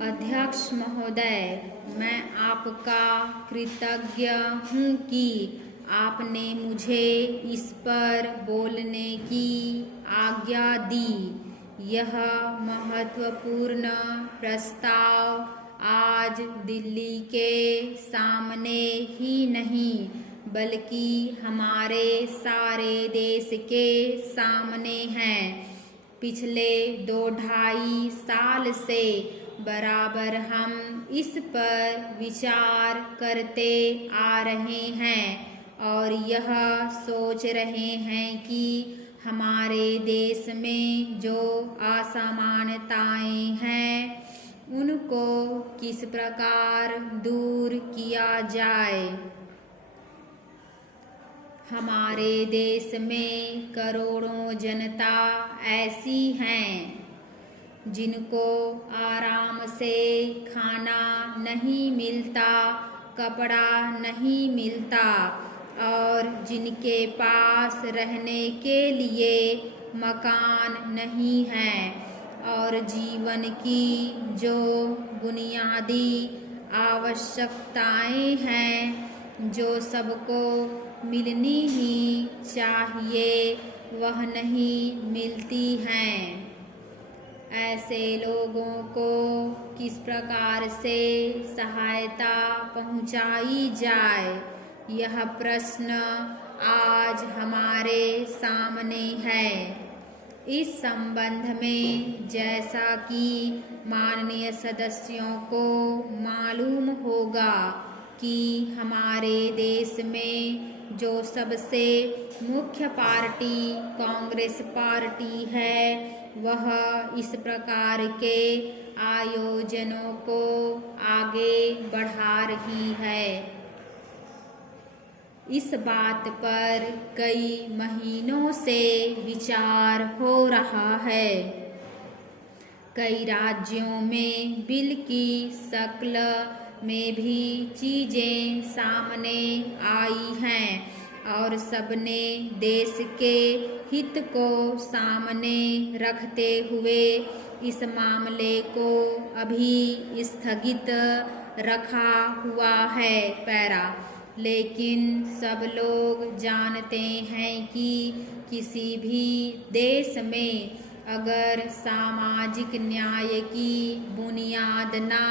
अध्यक्ष महोदय, मैं आपका कृतज्ञ हूँ कि आपने मुझे इस पर बोलने की आज्ञा दी। यह महत्वपूर्ण प्रस्ताव आज दिल्ली के सामने ही नहीं बल्कि हमारे सारे देश के सामने है। पिछले 2-2.5 साल से बराबर हम इस पर विचार करते आ रहे हैं और यह सोच रहे हैं कि हमारे देश में जो असमानताएं हैं उनको किस प्रकार दूर किया जाए। हमारे देश में करोड़ों जनता ऐसी हैं जिनको आराम से खाना नहीं मिलता, कपड़ा नहीं मिलता और जिनके पास रहने के लिए मकान नहीं है और जीवन की जो बुनियादी आवश्यकताएं हैं जो सबको मिलनी ही चाहिए वह नहीं मिलती हैं। ऐसे लोगों को किस प्रकार से सहायता पहुंचाई जाए, यह प्रश्न आज हमारे सामने है। इस संबंध में जैसा कि माननीय सदस्यों को मालूम होगा कि हमारे देश में जो सबसे मुख्य पार्टी कांग्रेस पार्टी है वह इस प्रकार के आयोजनों को आगे बढ़ा रही है। इस बात पर कई महीनों से विचार हो रहा है। कई राज्यों में बिल की शक्ल में भी चीजें सामने आई हैं और सबने देश के हित को सामने रखते हुए इस मामले को अभी स्थगित रखा हुआ है। लेकिन सब लोग जानते हैं कि किसी भी देश में अगर सामाजिक न्याय की बुनियाद ना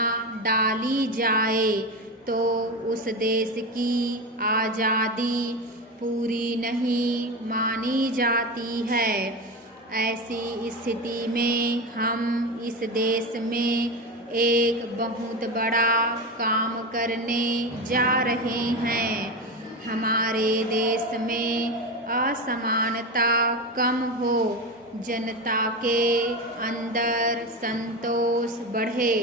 डाली जाए तो उस देश की आज़ादी पूरी नहीं मानी जाती है। ऐसी स्थिति में हम इस देश में एक बहुत बड़ा काम करने जा रहे हैं। हमारे देश में असमानता कम हो, जनता के अंदर संतोष बढ़े,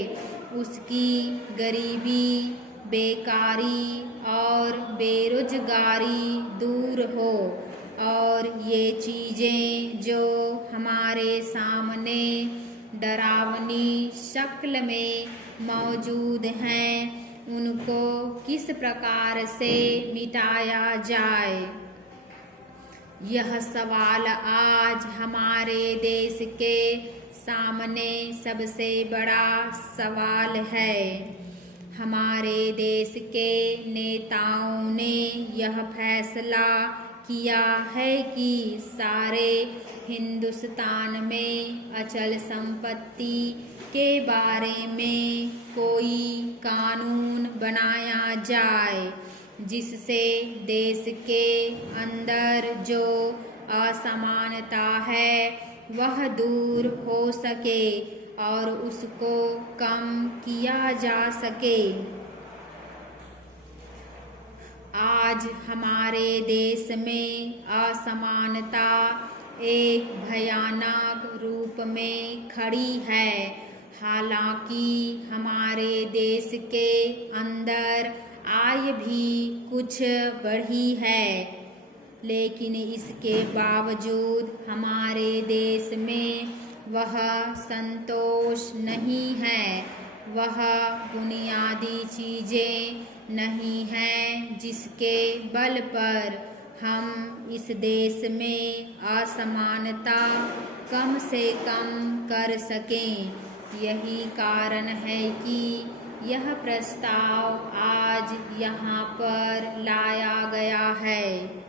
उसकी गरीबी, बेकारी और बेरोजगारी दूर हो और ये चीज़ें जो हमारे सामने डरावनी शक्ल में मौजूद हैं उनको किस प्रकार से मिटाया जाए, यह सवाल आज हमारे देश के सामने सबसे बड़ा सवाल है। हमारे देश के नेताओं ने यह फैसला किया है कि सारे हिंदुस्तान में अचल संपत्ति के बारे में कोई कानून बनाया जाए जिससे देश के अंदर जो असमानता है वह दूर हो सके और उसको कम किया जा सके। आज हमारे देश में असमानता एक भयानक रूप में खड़ी है। हालांकि हमारे देश के अंदर आय भी कुछ बढ़ी है, लेकिन इसके बावजूद हमारे देश में वह संतोष नहीं है, वह बुनियादी चीज़ें नहीं हैं जिसके बल पर हम इस देश में असमानता कम से कम कर सकें। यही कारण है कि यह प्रस्ताव आज यहाँ पर लाया गया है।